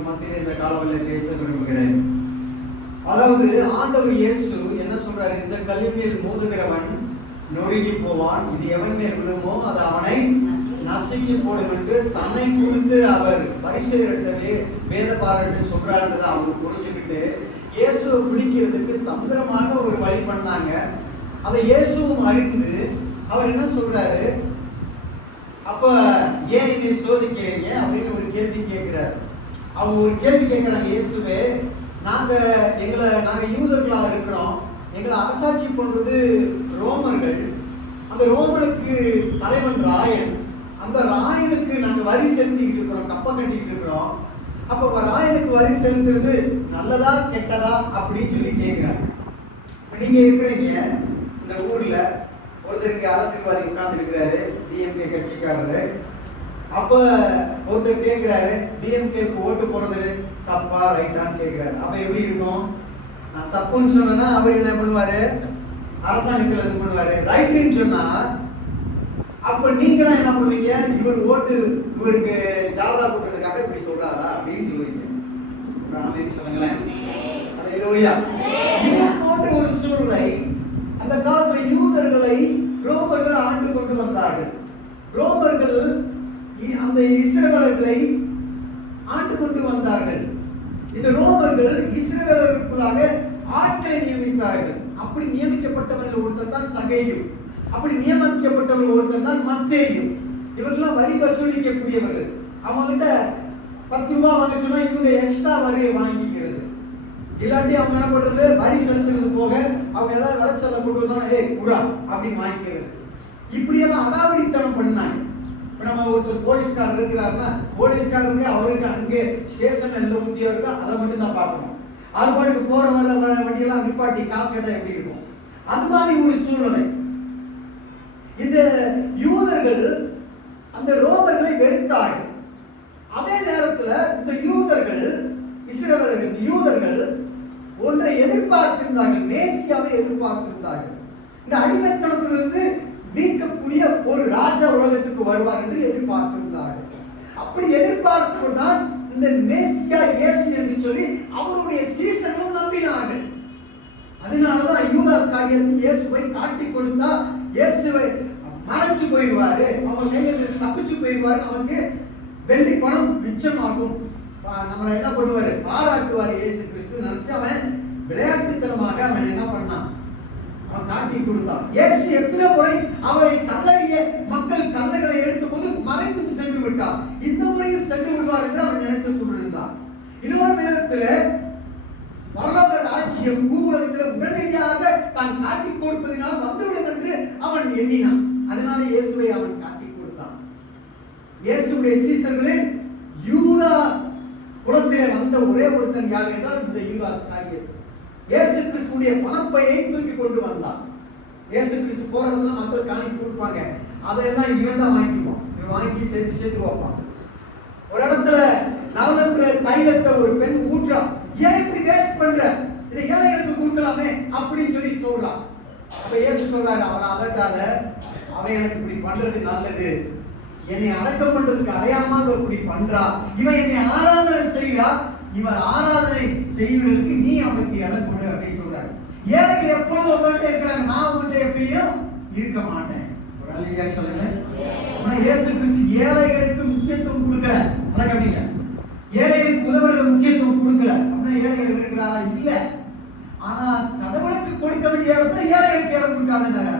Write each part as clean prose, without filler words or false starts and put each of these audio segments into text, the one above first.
உங்கள் மத்தியில் இந்த காலவெளியில் பேச விரும்புகிறேன். அதாவது ஆண்டவர் இயேசு என்ன சொல்றாரு? இந்த கல்லின் மேல் மோதுகிறவன் நொறுங்கி போவான், இது எவன் மேல் விழுமோ அது அவனை நசுக்கி போடும் என்று தன்னை குறித்து அவர் பரிசேயர்கிட்டவே வேத பாரட்டு சொல்றாருன்றதை அவங்க புரிஞ்சுக்கிட்டு இயேசுவை பிடிக்கிறதுக்கு தந்திரமான ஒரு வழி பண்ணாங்க. அதை இயேசுவும் அறிந்து அவர் என்ன சொல்றாரு? அப்ப ஏன் இதை சோதிக்கிறீங்க அப்படின்னு ஒரு கேள்வி கேட்கிறார். அவங்க ஒரு கேள்வி கேட்கிறாங்க, இயேசுவே நாங்க யூதர்களா இருக்கிறோம், எங்களை அரசாட்சி பண்றது ரோமர்கள், அந்த ரோமனுக்கு தலைவன் ராயன், அந்த ராயனுக்கு நாங்க வரி செலுத்திக்கிட்டு இருக்கிறோம், கப்பம் கட்டிக்கிட்டு இருக்கிறோம். அப்ப ராயனுக்கு வரி செலுத்துறது நல்லதா கெட்டதா அப்படின்னு சொல்லி கேட்கிறாங்க. நீங்க இருக்கிறீங்க இந்த ஊர்ல, ஒருத்தருக்கு அரசியல்வாதி உட்கார்ந்து இருக்கிறாரு, டிஎம்கே கட்சிக்காரரு. அப்ப ஒருத்தர் கேட்கிறாரு, டிஎம்கே ஓட்டு போறது தப்பா ரைட்டான்னு கேட்கிறாரு. அப்ப எப்படி இருக்கும்? நான் தப்புன்னு சொன்னா அவர் என்ன பண்ணுவாரு? அரசாங்கத்தில் இது பண்ணுவாரு. ரைட்டுன்னு சொன்னா அப்ப நீங்களும் என்ன பண்ணுவீங்க? இவர் ஓட்டு இவருக்கு ஜாதா போட்டதுக்காக இப்படி சொல்றாரா அப்படின்னு சொல்லுவீங்க. சொல்லுங்களேன். ஒரு சூழ்நிலை அந்த காலத்துல யூதர்களை ரோமர்கள் ஆண்டு கொண்டு வந்தார்கள். ரோமர்கள் அந்த இஸ்ரவேலர்களை ஆண்டு கொண்டு வந்தார்கள். இந்த ரோமர்கள் இஸ்ரவேலருக்குள்ளாக ஆட்களை நியமித்தார்கள். அப்படி நியமிக்கப்பட்டவர்கள் ஒருத்தர் தான் சகேயு, அப்படி நியமிக்கப்பட்டவர்கள் ஒருத்தர் தான் மத்தேயு. இவர்களாம் வரி வசூலிக்கக்கூடியவர்கள். அவங்க கிட்ட 10 ரூபாய் வாங்க சொன்னா இவங்க எக்ஸ்ட்ரா வரியை வாங்கிக்கிறது. இல்லாட்டி அவங்க என்ன பண்றது? வரி செலுத்துறது போக அவங்க ஏதாவது விளைச்சலை கொண்டு வந்தாலும் குரா அப்படின்னு வாங்கிக்கிறது. இப்படியெல்லாம் அடாவடித்தனம் பண்ணாங்க. இப்போ நம்ம ஒருத்தர் போலீஸ்காரர் இருக்கிறாருன்னா போலீஸ்காரருக்கு அவருக்கு அங்கே ஸ்டேஷன்ல எந்த உத்தியம் இருக்கோ அதை மட்டும் தான் பார்க்கணும். அது பாட்டுக்கு போற வர வண்டியெல்லாம் நிப்பாட்டி காசு கேட்டா எப்படி இருக்கும்? அது மாதிரி ஒரு சூழ்நிலை. இந்த யூதர்கள் அந்த ரோமர்களை வெறுத்தார்கள். அதே நேரத்தில் இந்த யூதர்கள் இஸ்ரவேலர்கள் யூதர்கள் ஒன்றை எதிர்பார்த்திருந்தார்கள், மேசியாவை எதிர்பார்த்திருந்தார்கள். இந்த அடிமைத்தனத்திலிருந்து மீட்கக்கூடிய ஒரு ராஜா உலகத்துக்கு வருவார் என்று எதிர்பார்த்திருந்தார்கள். அப்படி எதிர்பார்த்தவர் தான் இந்த மேசியா இயேசு என்று சொல்லி அவருடைய சீசர்களும் நம்பினார்கள். அதனாலதான் யூதாஸ் காரியத்தை இயேசுவை காட்டி கொடுத்தா இயேசுவை மறைச்சு போயிடுவாரு, அவங்க கையில தப்பிச்சு போயிடுவாரு, நமக்கு வெள்ளி பணம் மிச்சமாகும், நம்மளை என்ன பண்ணுவாரு பாராட்டுவார் இயேசு கிறிஸ்து நினைச்சு அவன் விளையாட்டுத்தனமாக அவன் என்ன பண்ணான்? அவன் காட்டி கொடுத்தான். இயேசு எத்தனை முறை அவரை கல்லறிய மக்கள் கல்லைகளை எடுத்த போது மறைந்து சென்று விட்டார். இந்த முறையில் சென்று விடுவார் என்று அவன் நினைத்துக் கொண்டிருந்தான். இன்னொரு நேரத்தில் வரலாற்று ராஜ்யம் பூவுலகத்தில் உடனடியாக தான் காட்டி கொடுப்பதனால் வந்துவிடும் என்று அவன் எண்ணினான். அதனால இயேசுவை அவன் காட்டி கொடுத்தான். இயேசுடைய சீசர்களில் யூதா குலத்திலே வந்த ஒரே ஒருத்தன் யார் என்றால் இந்த யூதாஸ் காரியர். இயேசு கிறிஸ்துடைய பணப்பையை தூக்கி கொண்டு வந்தான். இயேசு கிறிஸ்து போற இடத்துல மக்கள் காணிக்கை கொடுப்பாங்க, அதையெல்லாம் இவன் தான் வாங்கிக்குவான். இவன் வாங்கி சேர்த்து வைப்பான். ஒரு இடத்துல நலன்ற தைலத்தை ஒரு பெண் ஊற்றா, ஏன் இப்படி வேஸ்ட் பண்ற, இதை ஏழைகளுக்கு கொடுக்கலாமே அப்படின்னு சொல்லி சொல்றான். அப்ப இயேசு சொல்றாரு, அவனை அதட்டாத, அவன் எனக்கு இப்படி பண்றது நல்லது, என்னை அடக்கம் பண்றதுக்கு அடையாம இப்படி பண்றா, இவன் என்னை ஆராதனை செய்கிறா, இவன் ஆராதனை செய்வதற்கு நீ அவனுக்கு இடம் கொடு அப்படின்னு சொல்றாரு. ஏழைகள் எப்பொழுதும் உங்கள்கிட்ட இருக்கிறாங்க, நான் உங்கள்கிட்ட எப்படியும் இருக்க மாட்டேன். ஒரு அழியா சொல்லுங்க. இயேசு கிறிஸ்து ஏழைகளுக்கு முக்கியத்துவம் கொடுக்கல, அப்படிங்க ஏழைகளுக்கு உதவர்களுக்கு முக்கியத்துவம் கொடுக்கல. அப்படின்னா ஏழைகள் இருக்கிறாரா? இல்ல. ஆனா கடவுளுக்கு கொடுக்க வேண்டிய இடத்துல ஏழைகளுக்கு இடம் கொடுக்காதுன்றாரு.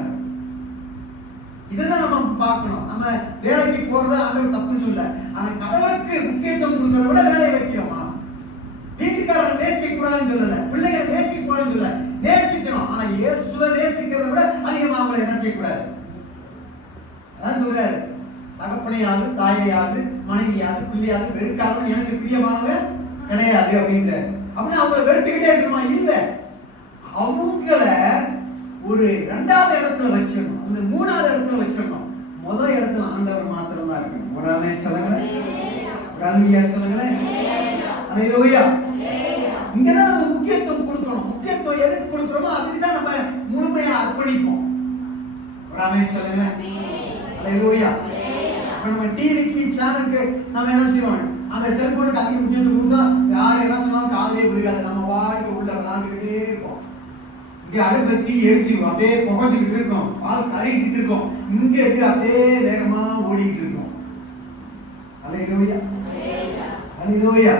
இதெல்லாம் நம்ம பார்க்கணும். நம்ம வேலைக்கு போறத ஆண்டவர் தப்புன்னு சொல்ல, ஆனா கடவுளுக்கு முக்கியத்துவம் கொடுக்கறத விட வேலையை வைக்கிறோமா? வீட்டுக்காரர் நேசிக்க கூடாதுன்னு சொல்லல, பிள்ளைகள் நேசிக்க கூடாதுன்னு சொல்லல, நேசிக்கணும். ஆனா இயேசுவை நேசிக்கிறத விட அதிகமா அவங்களை என்ன செய்யக்கூடாது? அதான் சொல்றாரு, தகப்பனையாவது தாயையாவது மனைவியாவது பிள்ளையாவது வெறுக்காதவன் எனக்கு பிரியமானவ கிடையாது அப்படின்ற. அப்படின்னா அவங்களை வெறுத்துக்கிட்டே இருக்கணுமா? இல்ல, அவங்கள ஒரு 2வது இடத்துல வச்சிடணும், அந்த 3வது இடத்துல வச்சிடணும். முதல் இடத்துல ஆண்டவர் மாத்திரம் தான் இருக்கணும். ஒரு ஆமென் சொல்லுங்களேன், ஒரு அல்லேலூயா சொல்லுங்களேன். அல்லேலூயா. இங்கதான் நம்ம முக்கியத்துவம் கொடுக்கணும். முக்கியத்துவம் எதுக்கு கொடுக்கிறோமோ அதுக்கு தான் நம்ம முழுமையா அர்ப்பணிப்போம். ஒரு ஆமென் சொல்லுங்களேன். அல்லேலூயா. நம்ம டிவிக்கு சேனலுக்கு நம்ம என்ன செய்வோம்? அந்த செல்போனுக்கு அதிக முக்கியத்துவம் கொடுத்தா இருப்போம். இங்க அடுப்பத்தி எரிச்சு அப்படியே புகஞ்சுக்கிட்டு இருக்கோம், பால் கறிக்கிட்டு இருக்கோம், இங்க இருந்து அப்படியே வேகமா ஓடிக்கிட்டு இருக்கோம். அல்லேலூயா, அல்லேலூயா.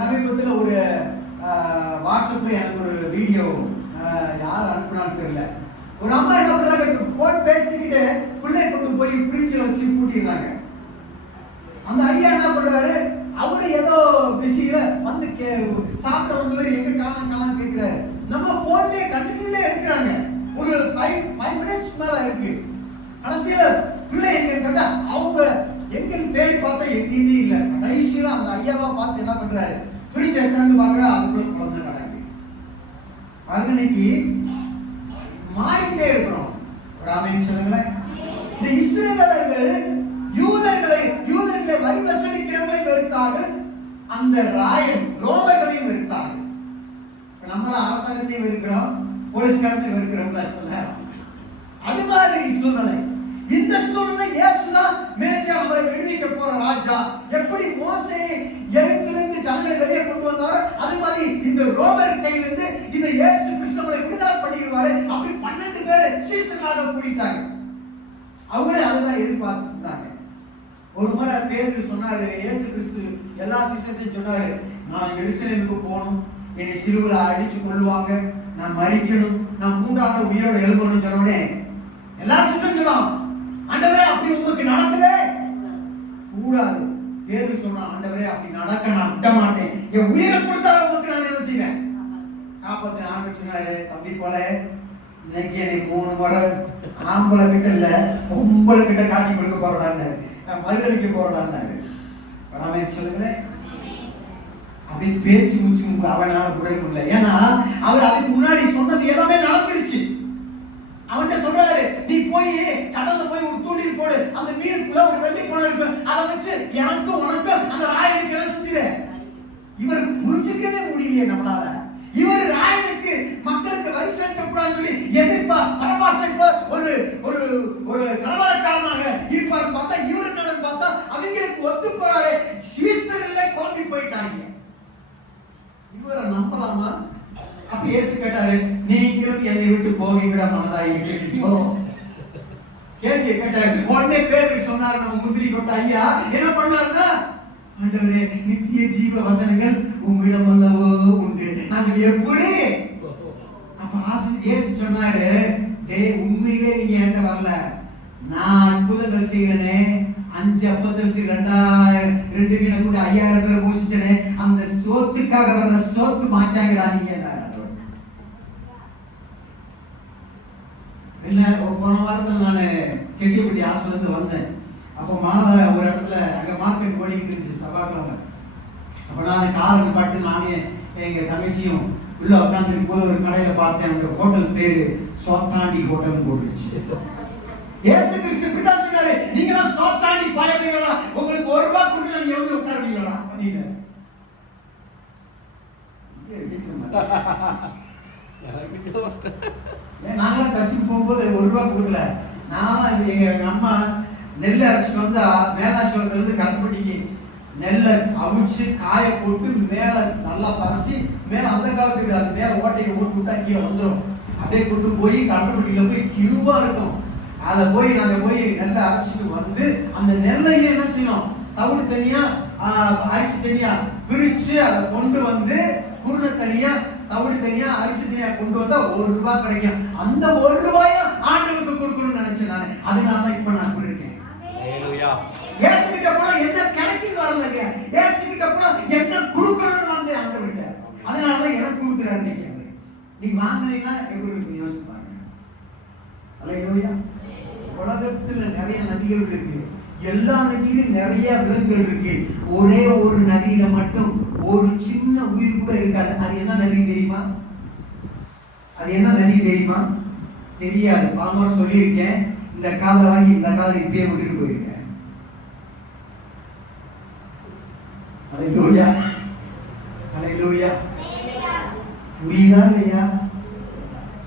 சமீபத்தில் ஒரு வாட்ஸ்அப்ல எனக்கு ஒரு வீடியோ யார் அனுப்புனான்னு தெரியல. ஒரு அம்மா என்ன பண்றாங்க, போன் பேசிக்கிட்டு பிள்ளை கொண்டு போய் ஃப்ரிட்ஜில் வச்சு பூட்டிடுறாங்க. அந்த ஐயா என்ன பண்றாரு, அவரு ஏதோ பிஸியில வந்து சாப்பிட வந்தவர் எங்க காலம் கேட்கிறாரு. நம்ம போன்லயே கண்டினியூல இருக்கிறாங்க. ஒரு 5 மினிட்ஸ் மேல இருக்கு. கடைசியில பிள்ளை எங்க கேட்டா அவங்க எங்க தேடி பார்த்தா எங்கேயுமே இல்ல. கடைசியில அந்த ஐயாவா பார்த்து என்ன பண்றாரு, ஃப்ரிட்ஜ் எடுத்தாந்து பாக்குறா, அதுக்குள்ள குழந்தை கிடக்கு. பாருங்க, இன்னைக்கு மாறிட்டே இருக்கிறோம். ஒரு ஆமென் சொல்லுங்களேன். இந்த இஸ்ரவேலர்கள் யூதர்களை வரி வசூலிக்கிறவங்களை வெறுத்தார்கள், அந்த ராயன் ரோமர்களையும் வெறுத்தார்கள். நம்மள அரசாங்கத்தையும் வெறுக்கிறோம், போலீஸ்காரத்தையும் வெறுக்கிறோம் சொல்ல. அது மாதிரி சூழ்நிலை. இந்த சூழ்நிலை இயேசுதான் மேசியா, நம்மை விடுவிக்க போற ராஜா. எப்படி மோசேயை எகிப்திலிருந்து ஜனங்களை வெளியே கொண்டு வந்தாரோ அது மாதிரி இந்த ரோமர் கையிலிருந்து இந்த இயேசு கிறிஸ்துவை விடுதலை பண்ணிடுவாரு. அப்படி 12 பேரை சீசர்களாக கூட்டிட்டாங்க. அவங்களே அதுதான் எதிர்பார்த்துட்டு இருந்தாங்க. ஒரு முறை பேதுரு சொன்னாரு, இயேசு கிறிஸ்து எல்லா சீசனையும் சொன்னாரு, நான் எருசலேமுக்கு போகணும், என்னை சிலுவையில அடிச்சு கொள்ளுவாங்க, நான் மரிக்கணும், நான் 3ஆம் நாள் உயிரோட எழுபணும்னு சொன்னோடனே எல்லா சீசனும் சொன்னான், ஆண்டவரே அப்படி உங்களுக்கு நடக்கவே கூடாது. பேதுரு சொன்னான், ஆண்டவரே அப்படி நடக்க நான் விட மாட்டேன், என் உயிரை கொடுத்தாலும் உங்களுக்கு நான் என்ன செய்வேன் காப்பாற்ற. ஆண்டு சொன்னாரு, தம்பி போல இன்னைக்கு என்னை 3 முறை ஆம்பளை கிட்ட இல்ல பொம்பளை கிட்ட காட்டி கொடுக்க போறடான்னு, நான் மறுதளிக்க போறடான்னு. ஆமென் சொல்லுங்களேன். அப்படி பேச்சு முச்சு அவனால கூட முடியல. ஏன்னா அவர் அதுக்கு முன்னாடி சொன்னது எல்லாமே நடந்துருச்சு. அவன்கிட்ட சொல்றாரு, நீ போய் கடல்ல போய் ஒரு தூண்டில் போடு, அந்த மீனுக்குள்ள ஒரு வெள்ளி பணம் இருக்கு, அதை வச்சு எனக்கும் உனக்கும் அந்த ராயனுக்கு என்ன செஞ்சிரு. இவருக்கு புரிஞ்சுக்கவே முடியலையே நம்மளால. இவர் ராயனுக்கு மக்களுக்கு வரி சேர்க்கக்கூடாதுன்னு சொல்லி எதிர்ப்பா பரபாசைக்கு ஒரு ஒரு ஒரு கலவரக்காரனாக இருப்பார் பார்த்தா, இவர் என்னன்னு பார்த்தா அவங்களுக்கு ஒத்து போறாரு. ஸ்வீசர்ல குழம்பி போயிட்டாங்க. இவரை நம்பலாமா? அப்ப இயேசு கேட்டாரு, நீங்களும் என்னை விட்டு போகி விட மனதாயிருக்கீங்களோ? கேள்வி கேட்டாரு. உடனே பேருக்கு சொன்னாரு, நம்ம முந்திரி கொட்ட ஐயா என்ன பண்ணாருன்னா, ஆண்டவரே நித்திய ஜீவ வசனங்கள் உங்களிடம் அல்லவோ உண்டு, நாங்கள் எப்படி? அப்ப இயேசு சொன்னாரு, உண்மையிலே நீங்க என்கிட்ட வரல, நான் அற்புதங்கள் செய்யறேனே, 5 அப்பத்தை வச்சு 2 மீனை கூட 5000 பேர் போஷிச்சனே, அந்த சோத்துக்காக வர்ற சோத்து மாட்டாங்கிறாங்க. இல்ல, போன வாரத்தில் நான் செட்டிப்பட்டி ஹாஸ்பிட்டல் வந்தேன். அப்போ மாலை ஒரு இடத்துல அங்கே மார்க்கெட் ஓடிக்கிட்டு இருந்துச்சு, சபாக்கிழமை. அப்போ நான் காரை பாட்டு நானே எங்கள் தங்கச்சியும் உள்ள உட்காந்துருக்கும் போது ஒரு கடையில் பார்த்தேன். அந்த ஹோட்டல் பேரு சோத்தாண்டி ஹோட்டல்னு போட்டுருச்சு. இயேசு கிறிஸ்து இப்படிதான் சொன்னாரு, நீங்க சோத்தாண்டி பயப்படுறீங்களா? உங்களுக்கு 1 ரூபாய் கொடுக்கல, நீங்க வந்து உட்காருவீங்களா அப்படின்னு. நாங்களாம் சர்ச்சுக்கு போகும்போது 1 ரூபாய் கொடுக்கல. நான் எங்க அம்மா நெல் அரைச்சிட்டு வந்தா மேலாச்சோளத்துல இருந்து கருப்பட்டிக்கு நெல்லை அவிச்சு காய போட்டு மேல நல்லா பரசி மேல அந்த காலத்துக்கு அது மேல ஓட்டையை ஓட்டு விட்டா கீழே வந்துடும். அப்படியே கொண்டு போய் கருப்பட்டியில போய் கியூவா இருக்கும். அதை போய் நாங்க போய் நெல்லை அரைச்சிட்டு வந்து அந்த நெல்லையே என்ன செய்யணும், தவிடு தனியா அரிசி தனியா பிரிச்சு அதை கொண்டு வந்து குருணை தனியா தவிடு தனியா அரிசி தனியா கொண்டு வந்தா 1 ரூபாய் கிடைக்கும். அந்த 1 ரூபாயை ஆண்டவருக்கு கொடுக்கணும்னு நினைச்சேன் நான். அதனாலதான் இப்ப நான் இருக்கேன். இயேசு கிட்ட போனா என்ன கிடைக்குது வரலங்க, இயேசு கிட்ட போனா என்ன கொடுக்கணும்னு வந்து ஆண்டவர்கிட்ட. அதனாலதான் எனக்கு கொடுக்குறாரு. நீங்க வாங்கினீங்கன்னா எப்படி இருக்கு யோசிச்சு பாருங்க. அல்லேலூயா. உலகத்துல நிறைய நதிகள் இருக்கு, எல்லா நதியிலும் நிறைய விலங்குகள் இருக்கு. ஒரே ஒரு நதியில மட்டும் ஒரு சின்ன உயிர் கூட இருக்காது. அது என்ன நதி தெரியுமா? அது என்ன நதி தெரியுமா? தெரியாது. பாமர் சொல்லியிருக்கேன், இந்த காலை வாங்கி இந்த காலை இப்பயே விட்டுட்டு போயிருக்கேன். அல்லேலூயா, அல்லேலூயா. புரியுதா இல்லையா?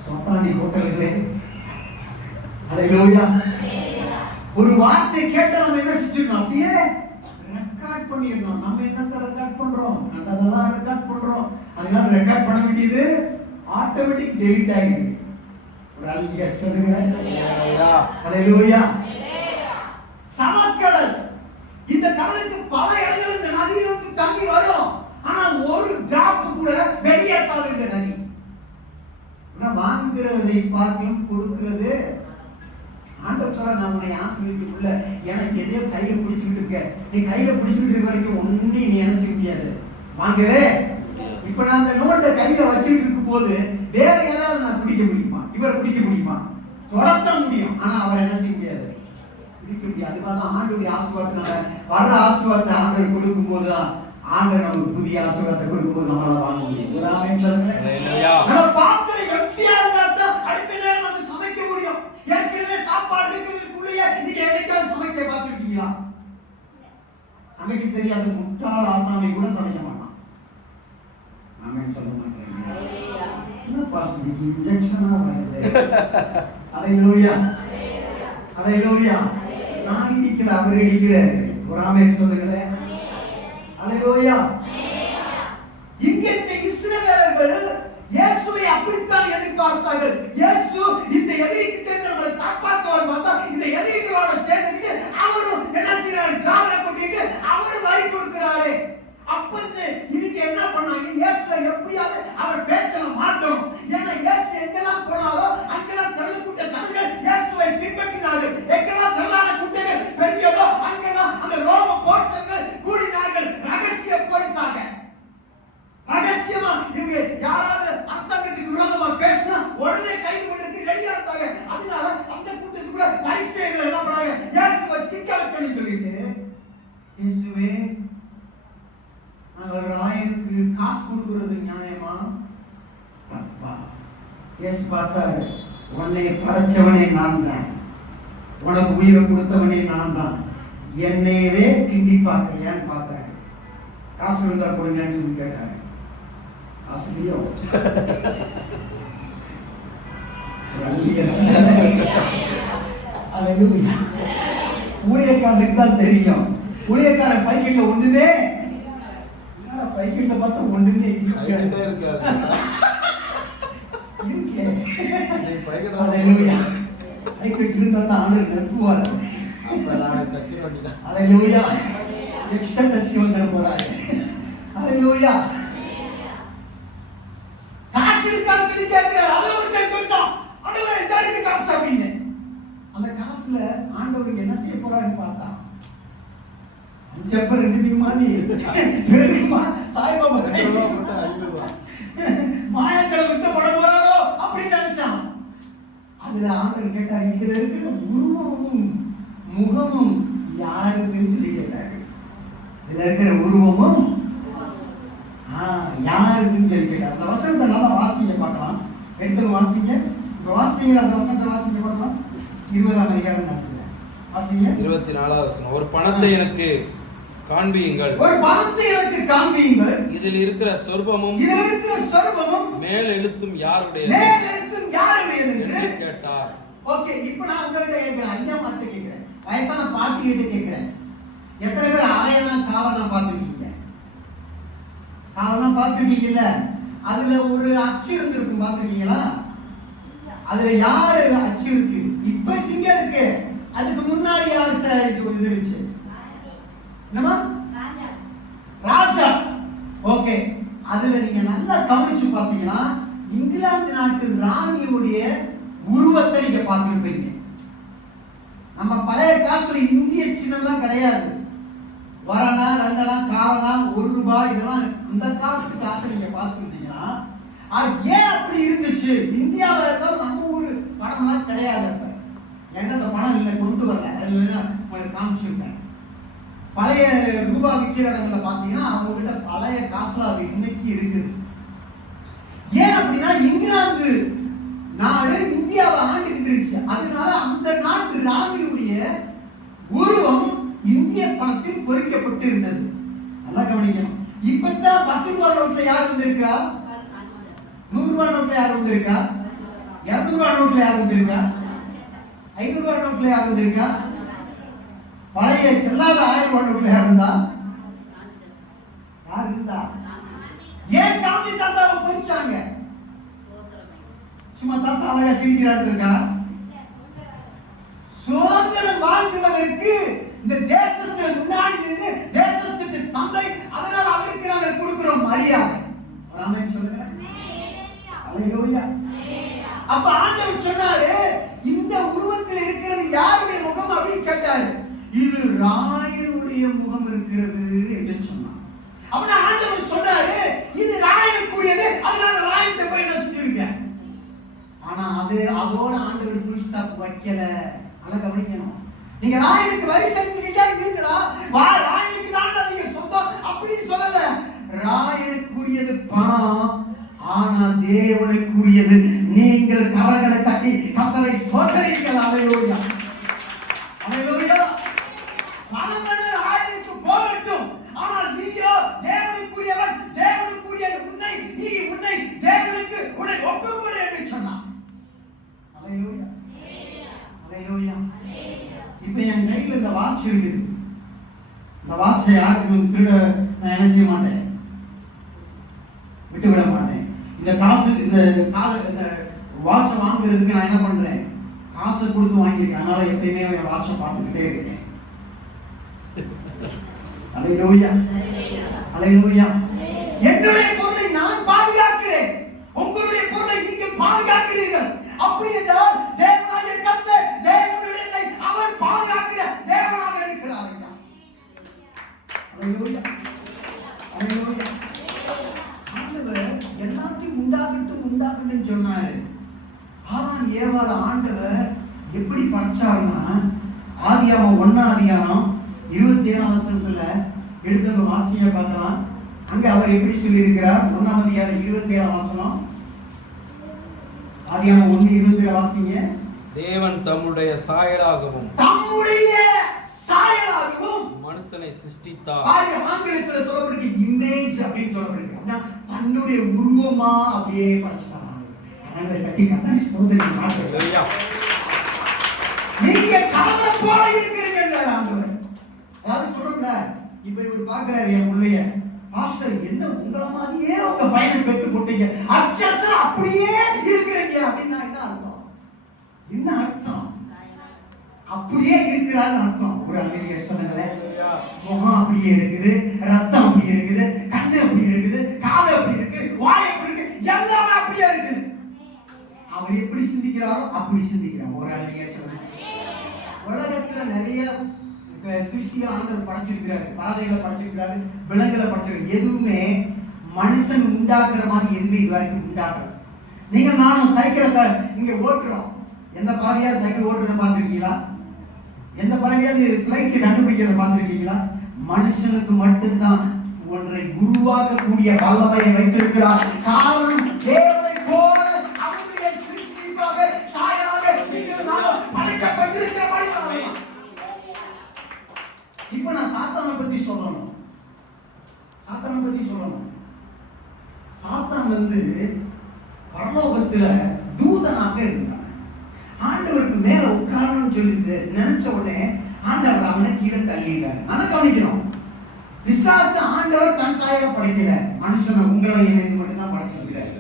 சொத்தாண்டி ஹோட்டல்களே, அல்லேலூயா. ஒரு வார்த்தை கேட்ட நம்ம என்ன செஞ்சிருக்கோம், அப்படியே ரெக்கார்ட் பண்ணிடணும். நம்ம என்னத்தை ரெக்கார்ட் பண்றோம்? அதெல்லாம் ரெக்கார்ட் பண்றோம். அதனால ரெக்கார்ட் பண்ண வேண்டியது ஆட்டோமேட்டிக் டெலிட் ஆயிடுது. ஒரு அல்லேலூயா சொல்லுங்க. ஹalleluya. சமக்கடல், இந்த கடலுக்கு பல இடங்கள் இந்த நதியிலிருந்து தண்ணி வரும். ஆனா ஒரு டிராப் கூட வெளியேறாத இந்த நதி. வாங்குகிறதை பார்க்கணும் கொடுக்கிறது. ஆண்டவர் சொல்ல, நான் உன்னை ஆசீர்வதிக்கக்குள்ள எனக்கு எதையோ கையில பிடிச்சுக்கிட்டு இருக்க, நீ கையில பிடிச்சுக்கிட்டு இருக்க வரைக்கும் ஒண்ணு நீ என்ன செய்ய முடியாது, வாங்கவே. இப்ப நான் அந்த நோட்டை கையில வச்சுக்கிட்டு இருக்கும் போது வேற ஏதாவது நான் பிடிக்க முடியுமா? இவரை பிடிக்க முடியுமா? துரத்த முடியும், ஆனா அவர் என்ன செய்ய முடியாது, பிடிக்க முடியாது. அதுதான் ஆண்டவருடைய ஆசீர்வாதத்தினால வர்ற ஆசீர்வாதத்தை ஆண்டவர் கொடுக்கும் போதுதான் ஆண்டவர் நமக்கு புதிய ஆசீர்வாதத்தை கொடுக்கும் போது நம்மளால வாங்க முடியும். ஒரு ஆமென் சொல்லுங்க. நம்ம பாத்திரம் எம்டியா இருந்தா தான் அடுத்த நேரம் நம்ம சமைக்க முடியும். ஏற்கனவே சாப்பாடு இருக்கிறதுக்குள்ளேயே நீங்க என்னைக்காவது சமைக்க பார்த்துருக்கீங்களா? சமைக்க தெரியாத முட்டாள் ஆசாமி கூட சமைக்க மாட்டான். ஆமென் சொல்ல மாட்டேன். என்ன பாஸ்டர் இன்ஜெக்ஷனா வருது? ஹalleluya, ஹalleluya. நான் இடிக்கிற, அவர் இடிக்கிறார். ஒரு ஆமென் சொல்லுங்களே. ஹalleluya. இங்கே இந்த இஸ்ரவேலர்கள் இயேசுவை அப்படித்தான் எதிர்பார்த்தார்கள். இயேசு இந்த எதிரிகிட்ட இருந்து நம்மளை காப்பாற்றுவார் பார்த்தா இந்த எதிரிகளோட சேர்ந்துட்டு அவரும் என்ன செய்யறாரு, ஜாலை பண்ணிட்டு அவரும் வழி கொடுக்கிறாரு. அப்ப இவங்க என்ன பண்ணாங்க, இயேசுவை எப்படியாவது அவர் பேச்சல மாட்டோம். ஏன்னா இயேசு எங்கெல்லாம் போனாரோ அங்கெல்லாம் திரள் கூட்ட ஜனங்கள் இயேசுவை பின்பற்றினார்கள். எங்கெல்லாம் திரளான கூட்டங்கள் பெரியதோ அங்கெல்லாம் அந்த ரோம போர்ச்சர்கள் கூடினார்கள். ரகசிய போலீஸாக ரகசியமா இவங்க யாராவது அரசாங்கத்துக்கு விரோதமா பேசினா உடனே கைது பண்றதுக்கு ரெடியா இருந்தாங்க. அதனால அந்த கூட்டத்துக்குள்ள பரிசேயர்கள் என்ன பண்ணாங்க, இயேசுவை சிக்க வைக்கணும்னு சொல்லிட்டு, இயேசுவே நாங்கள் ராயனுக்கு காசு கொடுக்கிறது நியாயமா? தப்பா? இயேசு பார்த்தாரு, உன்னை படைச்சவனே நான் தான், உனக்கு உயிரை கொடுத்தவனே நான் தான், என்னையவே கிண்டி பார்க்கலையான்னு பார்த்தாரு. காசு இருந்தா கொடுங்கன்னு சொல்லி கேட்டாரு. காசுலையோ ஊழியக்காரனுக்கு தான் தெரியும். ஊழியக்காரன் பைக்கிட்ட ஒண்ணுமே பைக்கிட்ட பார்த்தா ஒண்ணுமே இருக்கே. பைக்கிட்டு இருந்தா தான் ஆண்டவர் நெப்புவார். ஹalleluya. எக்ஸ்ட்ரா டச் வந்து போறாரு. ஹalleluya. காசு இருக்கான்னு சொல்லி கேட்கிறார். அதுல ஒரு கை கொடுத்தோம். ஆண்டவரே இந்த அளவுக்கு காசு அப்படின்னு. அந்த காசுல ஆண்டவருக்கு என்ன செய்ய போறாருன்னு பார்த்தா, அஞ்சப்ப 2 மீன் மாதிரி பெருமா சாய்பாபா கையில மாயக்கடை விட்டு போட போறாரோ அப்படின்னு நினைச்சான். அதுல ஆண்டவர் கேட்டாரு, இதுல இருக்கிற உருவமும் முகமும் யாருன்னு சொல்லி கேட்டாரு. இதுல இருக்கிற உருவமும் யாருன்னு சொல்லி கேட்டாரு. அந்த வசனத்தை நல்லா வாசிங்க பார்க்கலாம். எடுத்து வாசிங்க. இப்ப வாசிங்க, அந்த வசனத்தை வாசிங்க பார்க்கலாம். 20ஆம் அதிகாரம் நடக்குது. வாசிங்க. 24ஆவது வசனம். ஒரு பணத்தை எனக்கு காண்பியுங்கள், ஒரு பணத்தை எனக்கு காண்பியுங்கள், இதில் இருக்கிற சொர்பமும் மேல் எழுத்தும் யாருடையது என்று கேட்டார். ஓகே, இப்போ நான் உங்ககிட்ட கேட்கிறேன், ஐயா மாட்ட கேட்கிறேன், வயசான பாட்டி கிட்ட கேட்கிறேன். எத்தனை பேர் ஆயெல்லாம் காவலாம் பார்த்துருக்கீங்க? காவலாம் பார்த்துருக்கீங்கல்ல? அதுல ஒரு அச்சு இருந்திருக்கும், பார்த்துருக்கீங்களா? அதுல யாரு அச்சு இருக்கு? இப்ப சிங்கம் இருக்கு. அதுக்கு முன்னாடி யாரு இருந்துச்சு? என்னமா? ராஜா. ஓகே, அதுல நீங்க நல்லா கவனிச்சு பாத்தீங்கன்னா இங்கிலாந்து நாட்டு ராணியுடைய உருவத்தை நீங்க பார்த்திருப்பீங்க. நம்ம பழைய காசுல இந்திய சின்னம்லாம் கிடையாது. வரனா, ரெண்டனா, காரணா, 1 ரூபாய் இதெல்லாம் அந்த காலத்து காசை நீங்க பார்த்துக்கிட்டீங்கன்னா அது ஏன் அப்படி இருந்துச்சு? இந்தியாவில் இருந்தாலும் நம்ம ஊர் பணம்லாம் கிடையாது. அப்ப ஏன்னா அந்த பணம் இல்லை, கொண்டு வரல. உங்களுக்கு காமிச்சிருக்கேன். பழைய ரூபாய் விற்கிற இடங்கள்ல பாத்தீங்கன்னா அவங்க கிட்ட பழைய காசுல அது இன்னைக்கு இருக்குது. ஏன் அப்படின்னா இங்கிலாந்து நாடு இந்தியாவை ஆண்டுகிட்டு இருந்துச்சு. அதனால அந்த நாட்டு ராணியுடைய உருவம் இந்திய பணத்தில் பொறிக்கப்பட்டு இருந்தது. நல்லா கவனிக்கணும். இப்பதான் 10 ரூபாய் நோட்ல யார் வந்திருக்கா? 100 ரூபாய் நோட்ல யார் வந்திருக்கா? 200 ரூபாய் நோட்ல யார் வந்திருக்கா? 500 ரூபாய் நோட்ல யார் வந்திருக்கா? பழைய செல்லாத 1000 ரூபாய் நோட்ல யார் இருந்தா? யார் இருந்தா? ஏன் காந்தி தாத்தாவை பொறிச்சாங்க? சும்மா தாத்தா அழகா சிரிக்கிறாரு இருக்கா? சுதந்திரம் வாங்குவதற்கு இந்த தேசத்துல முன்னாடி நின்று தேசத்துக்கு தந்தை, அதனால அவருக்கு நாங்கள் கொடுக்கிறோம் மரியாதை. ஆமென் சொல்லுங்க. அல்லேலூயா. அப்ப ஆண்டவர் சொன்னாரு, இந்த உருவத்தில் இருக்கிறது யாருடைய முகம் அப்படின்னு கேட்டாரு. இது ராயனுடைய முகம் இருக்கிறது என்று சொன்னார். அப்ப ஆண்டவர் சொன்னாரு, இது ராயனுக்குரியது, அதனால ராயத்தை போய் என்ன செஞ்சிருக்கேன். ஆனா அதோட ஆண்டவர் புல் ஸ்டாப் வைக்கல. அத கவனிக்கணும். நீங்க ராயனுக்கு வரி செலுத்திக்கிட்டே இருக்கீங்களா? ராயனுக்கு தான் நீங்க சொந்தம் அப்படின்னு சொல்லல. ராயனுக்குரியது பணம், ஆனா தேவனுக்குரியது நீங்கள் கரங்களை தட்டி கர்த்தரை ஸ்தோத்திரிங்கள். அல்லேலூயா, அல்லேலூயா. பணம் ராயனுக்கு போகட்டும், ஆனால் நீயோ தேவனுக்குரியவன், தேவனுக்குரிய உன்னை நீ உன்னை தேவனுக்கு உன்னை ஒப்புக்கொடு என்று சொன்னான். அல்லேலூயா, அல்லேலூயா. இப்ப என் கையில் இந்த வாட்ச் இருக்குது. இந்த வாட்சை யாருக்கும் திருட நான் என்ன செய்ய மாட்டேன், விட்டு விட மாட்டேன். இந்த காசு இந்த வாட்சை வாங்குறதுக்கு நான் என்ன பண்றேன், காசை கொடுத்து வாங்கியிருக்கேன். அதனால எப்பயுமே என் வாட்சை பார்த்துக்கிட்டே இருக்கேன். அல்லேலூயா, அல்லேலூயா. என்னுடைய பொருளை நான் பாதுகாக்கிறேன், உங்களுடைய பொருளை நீங்கள் பாதுகாக்கிறீர்கள். அப்படி என்றால் தேவனாகிய கர்த்தர் தேவனுடையதை அவர் பாதுகாக்கிற தேவனாக இருக்கிறார். அல்லேலூயா, அல்லேலூயா. ஆண்டவர் எல்லாத்தையும் உண்டாக்கட்டும் சொன்னாரு. ஆதாம் ஏவாள ஆண்டவர் எப்படி படைச்சாருன்னா, ஆதியாகமம் 1:27 எடுத்தவங்க வாசியா பார்க்கலாம். அங்க அவர் எப்படி சொல்லி இருக்கிறார்? 1:27 ஆதியாகமம் 1:27 வாசிங்க. தேவன் தம்முடைய சாயலாகவும் மனுஷனை சிருஷ்டித்தார். ஆங்கிலத்தில் சொல்லப்படுது இமேஜ் அப்படின்னு சொல்லப்படுது. தன்னுடைய உருவமா அப்படியே படைச்சிட்டாங்க. கட்டி கத்தாரி ஸ்தோத்திரிங்க. நீங்க கடவுளை போல இருக்கிறீங்க ஆண்டவர். யாரு சொல்றீங்க? இப்ப இவர் பாக்குறாரு என் பிள்ளைய, பாஸ்டர் என்ன உங்கள மாதிரியே உங்க பையனை பெத்து போட்டீங்க, அச்சஸ் அப்படியே இருக்கிறீங்க அப்படின்னா என்ன அர்த்தம்? என்ன அர்த்தம்? அப்படியே இருக்கிறான்னு அர்த்தம். ஒரு அமெரிக்க சொல்லுங்களே, முகம் அப்படியே இருக்குது, ரத்தம் அப்படியே இருக்குது, கண்ணு அப்படி இருக்குது, காது அப்படி இருக்கு, வாய் அப்படி இருக்கு, எல்லாமே அப்படியே இருக்குது. அவர் எப்படி சிந்திக்கிறாரோ அப்படி சிந்திக்கிறார். ஒரு அமெரிக்க சொல்லுங்க. உலகத்துல நிறைய சிருஷ்டிகள் ஆண்டவர் படைச்சிருக்கிறாரு, பறவைகளை படைச்சிருக்கிறாரு, விலங்குகளை படைச்சிருக்காரு. எதுவுமே மனுஷன் உண்டாக்குற மாதிரி எதுவுமே இது வரைக்கும் உண்டாக்குற. நீங்க நானும் சைக்கிளை இங்க ஓட்டுறோம். எந்த பறவையா சைக்கிள் ஓட்டுறத பார்த்துருக்கீங்களா? எந்த பறவையாவது பிளைட் கண்டுபிடிக்கிறத பார்த்துருக்கீங்களா? மனுஷனுக்கு மட்டும்தான் ஒன்றை உருவாக்கக்கூடிய வல்லமையை வைத்திருக்கிறார். காரணம் தேவனை போல அவருடைய சிருஷ்டிக்காக சாயலாக நீங்கள் நானும் படைக்கப்பட்டிருக்கிற மாதிரி. இப்ப நான் சாத்தானை பத்தி சொல்லணும். சாத்தான் பரலோகத்துல தூதனாக இருந்தான். ஆண்டவருக்கு மேல உட்காரணும்னு சொல்லி நினைச்ச உடனே ஆண்டவர் அவனை கீழே தள்ளிட்டார். அதை கவனிக்கணும். பிசாசு ஆண்டவர் தன் சாயலை படைக்கல, மனுஷனை உங்களை இணைந்து மட்டும்தான் படைச்சிருக்கிறார்.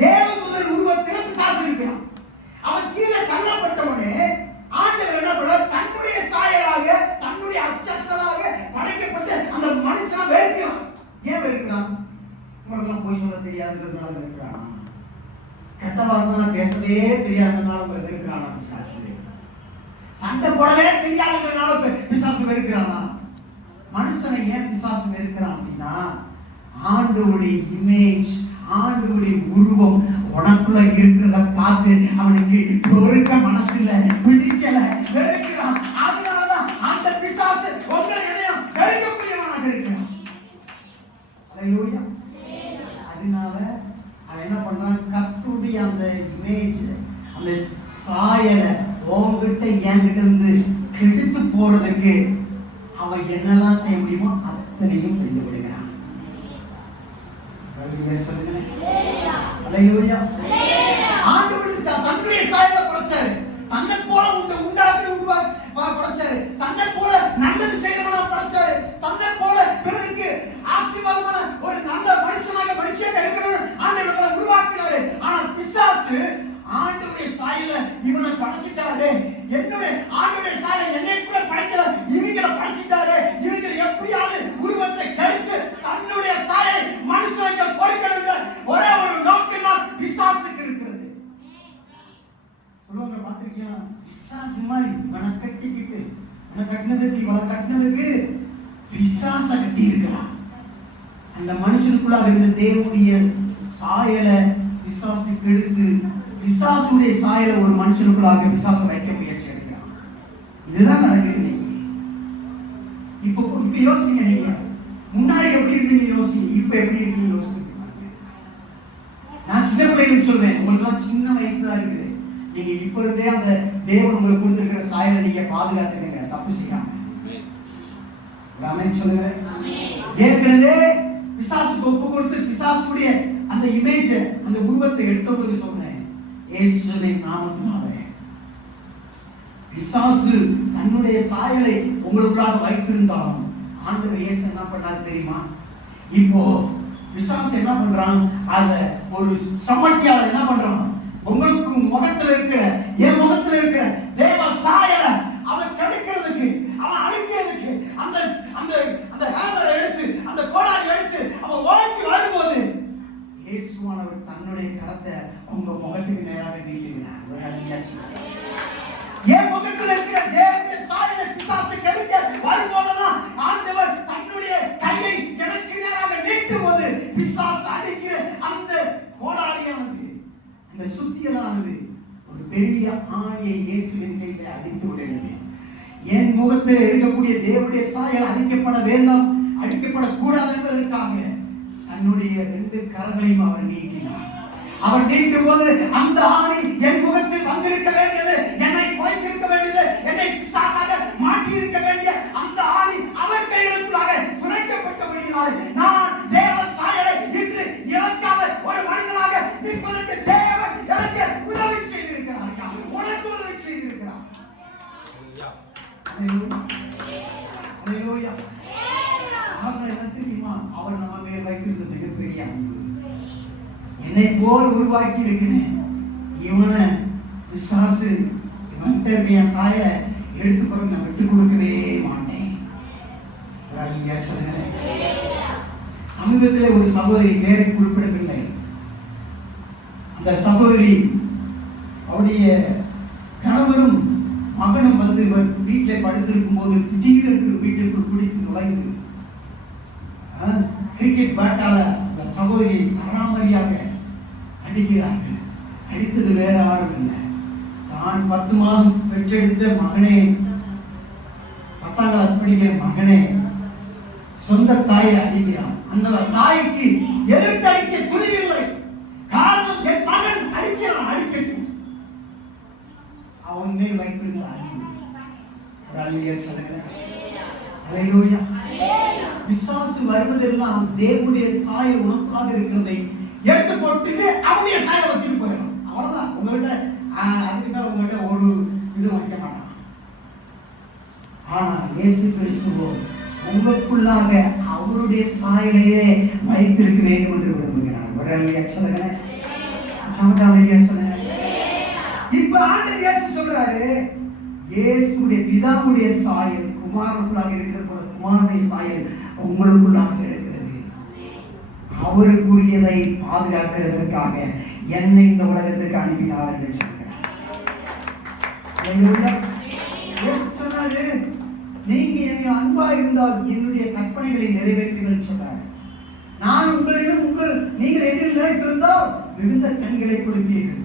தேவதூதர் உருவத்தில் பிசாசு இருக்கிறான். அவன் கீழே தள்ளப்பட்டவனே ஆண்டவர் என்ன பண்றார்? தன்னுடைய சாயலாக தன்னுடைய அச்சசலாக படைக்கப்பட்ட அந்த மனுஷனை வெறுக்கிறான். ஏன் வெறுக்கிறான்? உங்களுக்கெல்லாம் போய் சொல்ல தெரியாதுன்றதுனால வெறுக்கிறான். கெட்ட வார்த்தை பேசவே தெரியாததுனால வெறுக்கிறானா பிசாசு? சண்டை போடவே தெரியாததுனால பிசாசு வெறுக்கிறானா? மனுஷனை ஏன் பிசாசு வெறுக்கிறான் அப்படின்னா, ஆண்டவருடைய இமேஜ், ஆண்டவருடைய உருவம் உனக்குள்ள இருக்கிறத பார்த்து அவனுக்கு பொறுக்க மனசு இல்ல, பிடிக்கல, வெறுக்கிறான். அதனாலதான் அந்த பிசாசு உங்களை இணையம் வெறுக்கக்கூடியவனாக இருக்கிறான். அதனால அவன் என்ன பண்றான்? கர்த்தருடைய அந்த இமேஜ், அந்த சாயலை உங்ககிட்ட என்கிட்ட இருந்து கெடுத்து போறதுக்கு அவன் என்னெல்லாம் செய்ய முடியுமோ அத்தனையும் செய்து விடுகிறான். ஆண்டவர் தன்னுடைய சாயலை படைச்சாரு. தன்னை போல படைச்சாரு. தன்னை போல நல்லது செய்யறவனா படைச்சாரு. தன்னை போல பிறருக்கு ஆசீர்வாதம் கட்டினதுக்கு இவளை கட்டினதுக்கு பிசாச கட்டி இருக்கலாம். அந்த மனுஷனுக்குள்ளாக இருந்த தேவனுடைய சாயலை பிசாசு கெடுத்து பிசாசுடைய சாயலை ஒரு மனுஷனுக்குள்ளாக பிசாசை வைக்க முயற்சி எடுக்கிறான். இதுதான் நடக்குது இன்னைக்கு. இப்ப யோசிங்க, நீங்க முன்னாடி எப்படி இருந்தீங்க யோசிங்க, இப்ப எப்படி இருக்கீங்க யோசிங்க. நான் சின்ன பிள்ளைகளுக்கு சொல்வேன், உங்களுக்கு சின்ன வயசுதான் இருக்குது, நீங்க இப்ப இருந்தே அந்த தேவன் உங்களுக்கு கொடுத்திருக்கிற சாயலை நீங்க பாதுகாத்துக்கங்க, தப்பு செய்யாம. ஆமென் சொல்லுங்க. ஏற்கனவே பிசாசுக்கு ஒப்பு கொடுத்து பிசாசுடைய அந்த இமேஜ், அந்த உருவத்தை எடுத்தவங்களுக்கு சொல்றேன், இயேசுவின் நாமத்தினாலே பிசாசு தன்னுடைய சாயலை உங்களுக்குள்ளாக வைத்திருந்தாலும் ஆண்டவர் இயேசு என்ன பண்ணாரு தெரியுமா? இப்போ பிசாசு என்ன பண்றான், அத ஒரு சமட்டியால என்ன பண்றான், உங்களுக்கு முகத்துல இருக்கிற என் முகத்துல இருக்கிற தேவ சாயலை அவன் கெடுக்கிறதுக்கு, அவன் அழிக்கிறதுக்கு அந்த அந்த அந்த ஹேமரை எடுத்து அந்த கோடாரி எடுத்து அவன் உடைச்சு வரும்போது இயேசுவானவர் தன்னுடைய கரத்தை உங்க முகத்துக்கு நேராக நீட்டினார். என் முகத்தில் இருக்கிற தேவனுடைய சாயலை பிசாசு கெடுக்க வரும்போதெல்லாம் ஆண்டவர் தன்னுடைய கையை எனக்கு நேராக நீட்டும் போது பிசாசு அடிக்கிற அந்த கோடாரியானது, அந்த சுத்தியலானது ஒரு பெரிய ஆணியை இயேசுவின் கையில அடித்து விடுகிறது. என் முகத்தில் இருக்கக்கூடிய தேவனுடைய சாயல் அழிக்கப்பட வேண்டாம், அழிக்கப்படக்கூடாது என்பதற்காக தன்னுடைய 2 கரங்களையும் அவர் நீட்டினார். அவர் நீட்டும் போது அந்த ஆணி என் முகத்தில் வந்திருக்க வேண்டியது, என்னை குறைத்திருக்க வேண்டியது, என்னை பிசாசாக மாற்றி இருக்க வேண்டிய அந்த ஆணி அவர் கைகளுக்குள்ளாக துளைக்கப்பட்டபடியால் நான் தேவ சாயலை இன்று எனக்காக ஒரு மனிதனாக நிற்பதற்கு தேவன் எனக்கு உதவி செய்திருக்கிறார், உனக்கு உதவி செய்திருக்கிறார். அவர் நம்ம மேல் வைத்திருந்த மிகப்பெரிய அன்பு, என்னை போல் உருவாக்கி இருக்கிறேன். இவனை பிசாசு இவன் சாயலை எடுத்துக்கொண்டு நான் விட்டு கொடுக்கவே மாட்டேன். சமீபத்தில் ஒரு சகோதரி பேரை குறிப்பிடவில்லை, அந்த சகோதரி அவருடைய கணவரும் மகனும் வந்து வீட்டில் படுத்திருக்கும் போது திடீரென்று வீட்டுக்குள் குடித்து நுழைந்து கிரிக்கெட் பேட்டால அந்த சகோதரியை சராமரியாக அடிக்கிறார்கள். அடித்தது வேற யாரும் இல்லை, தான் 10 மாதம் பெற்றெடுத்த மகனே, 10ஆம் கிளாஸ் படிக்கிற மகனே சொந்த தாயை அடிக்கிறான். அந்த தாய்க்கு எதிர்த்து அடிக்க துணிவில்லை, காரணம் என் மகன் அடிக்கிறான், அடிக்கட்டும். அவன் மேல் வைத்திருந்த அன்பு. பிசாசு வருவதெல்லாம் தேவனுடைய சாயல் உனக்காக இருக்கிறதை எடுத்து போட்டுட்டு அவனுடைய சாயலை வச்சுட்டு போயிடும். அவ்வளவுதான். உங்ககிட்ட அதுக்கு தான் உங்ககிட்ட ஒரு இது வைக்க மாட்டான். ஆனா இயேசு கிறிஸ்துவோ உங்களுக்குள்ளாக அவருடைய சாயலையே வைத்திருக்க வேண்டும் என்று விரும்புகிறார். வரலையா சொல்லுங்க, சமக்காலையா சொல்லுங்க. இப்ப ஆண்டவர் இயேசு சொல்றாரு, இயேசுடைய பிதாவுடைய சாயல் குமாரனுக்குள்ளாக இருக்கிறது போல குமாரனுடைய சாயல் உங்களுக்குள்ளாக இருக்கிறது. அவருக்குரியதை பாதுகாக்கிறதற்காக என்னை இந்த உலகத்திற்கு அனுப்பினார் என்று சொன்னாரு. நீங்க என்னை அன்பா இருந்தால் என்னுடைய கற்பனைகளை நிறைவேற்றுங்கள் சொன்னார். நான் உங்களிடம் நீங்கள் என்னில் நிலைத்திருந்தால் மிகுந்த கனிகளை கொடுப்பீர்கள்.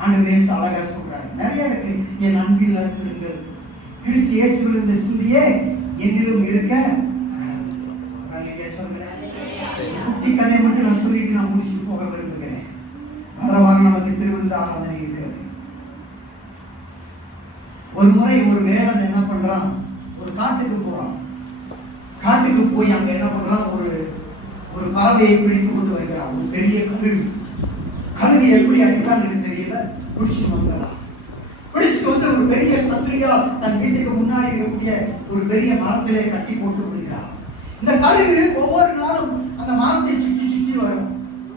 ஆண்டவர் இயேசு அழகா சொல்றாரு, நிறைய இருக்கு. என் அன்பில் நடத்துங்கள், கிறிஸ்து இயேசுவில் இருந்த சிந்தியே என்னிலும் இருக்க. குட்டி கதை மட்டும் நான் சொல்லிட்டு நான் முடிச்சுட்டு போக விரும்புகிறேன். வர வாரம் நமக்கு திருவிழா ஆராதனை இருக்கிறது. ஒரு முறை ஒரு வேடன் என்ன பண்றான், ஒரு காட்டுக்கு போறான். காட்டுக்கு போய் அங்க என்ன பண்றான், ஒரு பறவையை பிடித்து கொண்டு வருகிறான். ஒரு பெரிய கழுகு எப்படி அடிக்கிறான்னு தெரியல, பிடிச்சிட்டு வந்துடுறான். பிடிச்சிட்டு வந்து ஒரு பெரிய சத்திரியா தன் வீட்டுக்கு முன்னாடி இருக்கக்கூடிய ஒரு பெரிய மரத்திலே கட்டி போட்டு விடுகிறான். இந்த கழுகு ஒவ்வொரு நாளும் அந்த மரத்தை சுற்றி சுற்றி வரும்.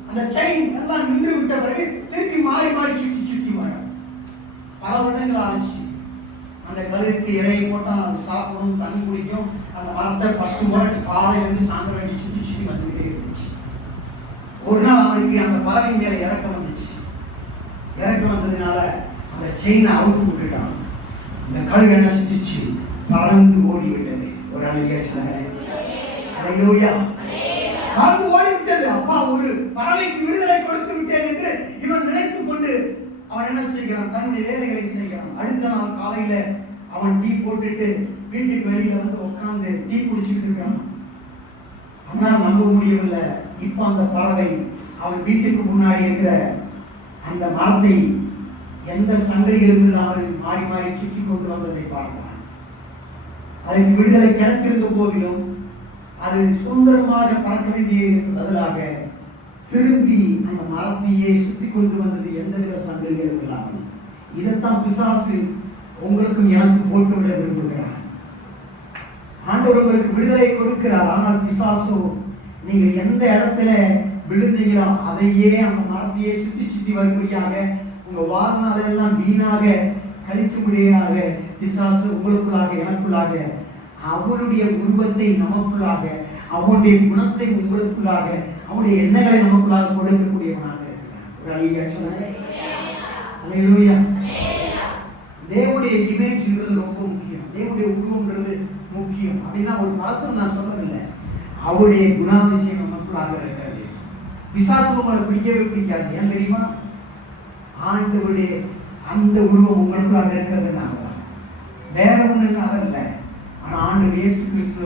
அந்த செயின் எல்லாம் நின்று விட்ட பிறகு திருப்பி மாறி மாறி சுற்றி சுற்றி வரும். பல வருடங்கள் ஆச்சு. அந்த கழுகுக்கு இறையை போட்டால் அது சாப்பிடும், தண்ணி குடிக்கும். அந்த மரத்தை 10 வருடம் காலையிலிருந்து சாயந்தரம் வரைக்கும் சுற்றி சுற்றி வந்துகிட்டே இருந்துச்சு. ஒரு நாள் அவனுக்கு அந்த பறவை மேல இறக்கம் வந்துச்சு. இறக்கம் வந்ததுனால அந்த செயினை அவுத்து விட்டுட்டான். இந்த கழுகு என்ன செஞ்சிச்சு, பறந்து ஓடிவிட்டது. ஒரு அழகிய அல்லேலூயா. பறந்து ஓடிவிட்டது. அப்பா, ஒரு பறவைக்கு விடுதலை கொடுத்து விட்டேன் என்று இவன் நினைத்துக் கொண்டு அவன் என்ன செய்கிறான்? தன்னுடைய வேலைகளை செய்கிறான். அடுத்த நாள் காலையில அவன் டீ போட்டுட்டு வீட்டுக்கு வெளியில வந்து உட்கார்ந்து டீ குடிச்சிட்டு இருக்கான். அவனால் நம்ப முடியவில்லை. இப்ப அந்த பறவை அவன் வீட்டுக்கு முன்னாடி இருக்கிற அந்த மரத்தை எந்த சங்கிலிகளும் இல்லாமல் மாறி மாறி சுற்றி கொண்டு வந்ததை பார்த்தான். அதற்கு விடுதலை கிடைத்திருந்த போதிலும் அது சுதந்திரமாக பறக்க வேண்டியதற்கு பதிலாக திரும்பி அந்த மரத்தையே சுற்றி கொண்டு வந்தது, எந்தவித சங்கிலிகளும் இல்லாமல். இதைத்தான் பிசாசு உங்களுக்கும் எனக்கு போட்டுவிட விரும்புகிறார். ஆண்டவர் உங்களுக்கு விடுதலை கொடுக்கிறார். ஆனால் பிசாசோ நீங்கள் எந்த இடத்துல விழுந்தீங்களோ அதையே, அந்த மரத்தையே சுத்தி சுத்தி வரும்படியாக, உங்க வாழ்நாளெல்லாம் வீணாக கழிக்கும்படியாக பிசாசு உங்களுக்குள்ளாக எனக்குள்ளாக அவனுடைய உருவத்தை நமக்குள்ளாக, அவனுடைய குணத்தை உங்களுக்குள்ளாக, அவனுடைய எண்ணங்களை நமக்குள்ளாக கொடுக்கக்கூடியவனாக இருக்கிறான். தேவனுடைய இமேஜ்ன்றது ரொம்ப முக்கியம். தேவனுடைய உருவம்ன்றது முக்கியம். அப்படின்னா ஒரு மரத்தை நான் சொல்லவில்லை, அவருடைய குணாதிசயம் நமக்குள்ளாக இருக்கிறது. பிசாசு உங்களை பிடிக்கவே பிடிக்காது. ஏன் தெரியுமா? ஆண்டவருடைய அந்த உருவம் உங்களுக்குள்ளாக இருக்கிறதுனால தான், வேற ஒண்ணுனால இல்லை. ஆனா ஆண்டவர் இயேசு கிறிஸ்து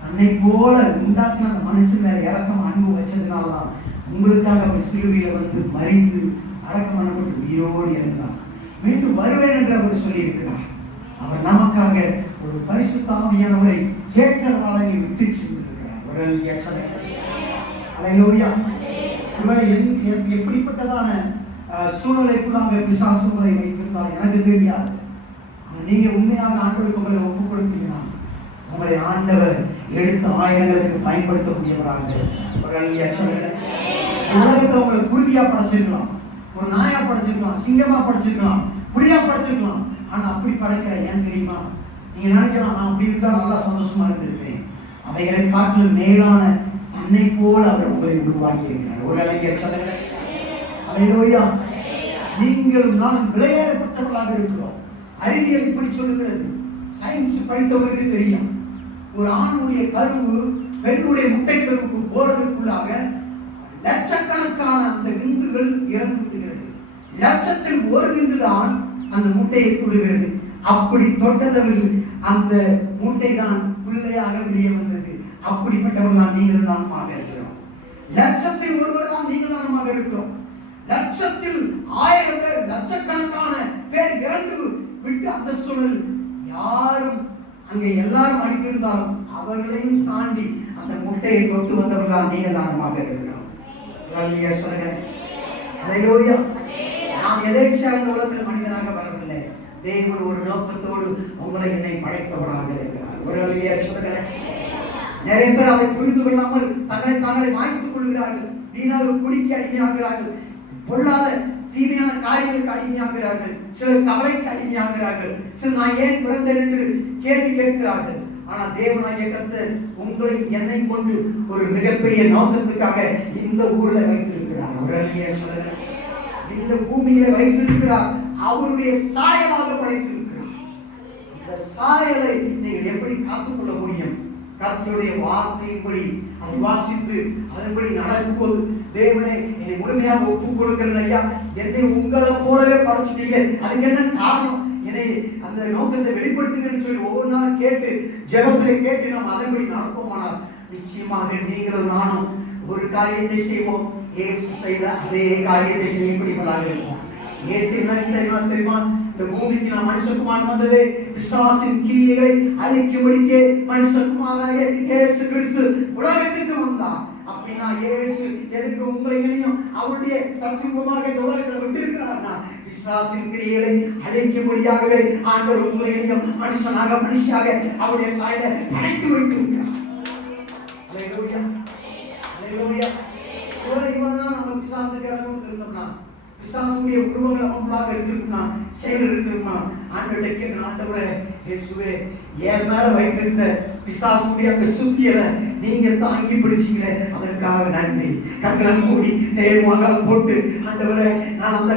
தன்னை போல உண்டாக்கின அந்த மனுஷன் மேல இறக்கம் அன்பு வச்சதுனாலதான் உங்களுக்காக அவர் சிலுவையில வந்து மறித்து அடக்கம் பண்ணப்பட்டு உயிரோடு இருந்தார். மீண்டும் வருவேன் என்று அவர் சொல்லியிருக்கிறார். அவர் நமக்காக ஒரு பரிசுத்த ஆவியானவரை கேட்கிறவாளை விட்டு சென்றிருக்கிறார். ஒரு அல்லேலூயா. எப்படிப்பட்டதான சூழ்நிலைக்குள்ளாக பிசாசு உங்களை வைத்திருந்தால் எனக்கு தெரியாது. நீங்க உண்மையாக ஆண்டவருக்கு உங்களை ஒப்புக் கொடுப்பீங்கன்னா உங்களை ஆண்டவர் எடுத்த ஆயிரங்களுக்கு பயன்படுத்தக்கூடியவராக. உலகத்துல உங்களை குருவியா படைச்சிருக்கலாம், ஒரு நாயா படைச்சிருக்கலாம், சிங்கமா படைச்சிருக்கலாம், புலியா படைச்சிருக்கலாம். ஆனா அப்படி படைக்கிற. ஏன் தெரியுமா? நீங்க நினைக்கலாம், நான் அப்படி இருந்தா நல்லா சந்தோஷமா இருந்திருப்பேன். அவைகளை காட்டிலும் மேலான தன்னை போல அவர் உங்களை உருவாக்கி இருக்கிறார். ஒரு அல்லேலூயா. நீங்களும் நான் விளையாடப்பட்டவர்களாக இருக்கிறோம். அறிவியல் இப்படி சொல்லுகிறது. சயின்ஸ் படித்தவருக்கு தெரியும், ஒரு ஆணுடைய கருவு பெண்ணுடைய முட்டை கருவுக்கு போறதுக்குள்ளாக லட்சக்கணக்கான அந்த விந்துகள் இறந்து விடுகிறது. லட்சத்தில் ஒரு விந்து தான் அந்த முட்டையை தொடுகிறது. அப்படி தொட்டதவர்கள் அந்த முட்டை தான் பிள்ளையாக வெளியே வந்தது. அப்படிப்பட்டவர்கள் தான் நீங்கள் நானுமாக இருக்கிறோம். லட்சத்தில் ஒருவர் தான் நீங்கள் நானுமாக இருக்கிறோம். லட்சத்தில் 1000 பேர், லட்சக்கணக்கான பேர் இறந்து விட்டு அந்த சூழல் யாரும் அங்கே எல்லாரும் அடித்திருந்தாலும் அவர்களையும் தாண்டி அந்த முட்டையை தொட்டு வந்தவர்களால் நீங்கள் நானுமாக இருக்கிறோம். நாம் எதேச்சையாக இந்த உலகத்தில் மனிதனாக வரவில்லை. தேவன் ஒரு நோக்கத்தோடு உங்களை என்னை படைத்தவராக இருக்கிறார். ஒரு நிறைய பேர் அதை புரிந்து கொள்ளாமல் தங்களை மாய்த்துக் கொள்கிறார்கள். வீணாக குடிக்க அடிமையாகிறார்கள், பொல்லாத தீமையான காரியங்களுக்கு அடிமையாகிறார்கள், சிலர் கவலைக்கு அடிமையாகிறார்கள், சிலர் நான் ஏன் பிறந்தேன் என்று கேள்வி கேட்கிறார்கள். ஆனா தேவனாகிய கர்த்தர் உங்களை என்னை கொண்டு ஒரு மிகப்பெரிய நோக்கத்துக்காக இந்த ஊர்ல வைத்திருக்கிறார். இந்த பூமியில வைத்திருக்கிறார். அவருடைய சாயலாக படைத்திருக்கிறார். இந்த சாயலை நீங்கள் எப்படி காத்துக்கொள்ள முடியும்? கர்த்தருடைய வார்த்தையின்படி அதை வாசித்து அதன்படி நடக்கும்போது, தேவனே என்னை முழுமையாக ஒப்புக் கொடுக்கிறேன் ஐயா, என்னை உங்களை போலவே படைச்சிட்டீங்க, அதுக்கு என்ன காரணம், என்னை அந்த நோக்கத்தை வெளிப்படுத்துங்கன்னு சொல்லி ஒவ்வொரு நாள் கேட்டு ஜெபத்திலே கேட்டு நாம் அதன்படி நடப்போமானால் நிச்சயமாக நீங்களும் நானும் ஒரு காரியத்தை செய்வோம். இயேசு செய்த அதே காரியத்தை செய்யக்கூடியவர்களாக இருப்போம். இயேசு என்ன செய்வார் தெரியுமா? இந்த பூமிக்கு நான் மனுஷகுமாரன் வந்ததே பிசாசின் கிரியைகளை அழிக்கும்படிக்கே மனுஷகுமாராக இயேசு கிறிஸ்து உலகத்துக்கு வந்தார். அப்படின்னா இயேசு எதுக்கு உங்களையும் அவருடைய தத்துவமாக இந்த உலகத்தில் விட்டிருக்கிறார்னா பிசாசின் கிரியைகளை அழிக்கும்படியாகவே ஆண்டவர் உங்களையும் மனுஷனாக மனுஷியாக அவருடைய சாயலை படைத்து வைத்திருக்கிறார். அல்லேலூயா, அல்லேலூயா. நம்ம பிசாசுக்கு இடம் இருந்தோம்னா, பிசாசுடைய உருவங்கள் நமக்குள்ளாக இருந்திருக்கும்னா, செயல் இருந்திருக்கும்னா, ஆண்டவரை கேட்கிற ஆண்டவரே இயேசுவே, என் மேல வைத்திருந்த பிசாசுடைய அந்த சுத்தியலை நீங்க தாங்கி பிடிச்சீங்களே, அதற்காக நன்றி. கண்களை மூடி நேர்மாக போட்டு ஆண்டவரே, நான் அந்த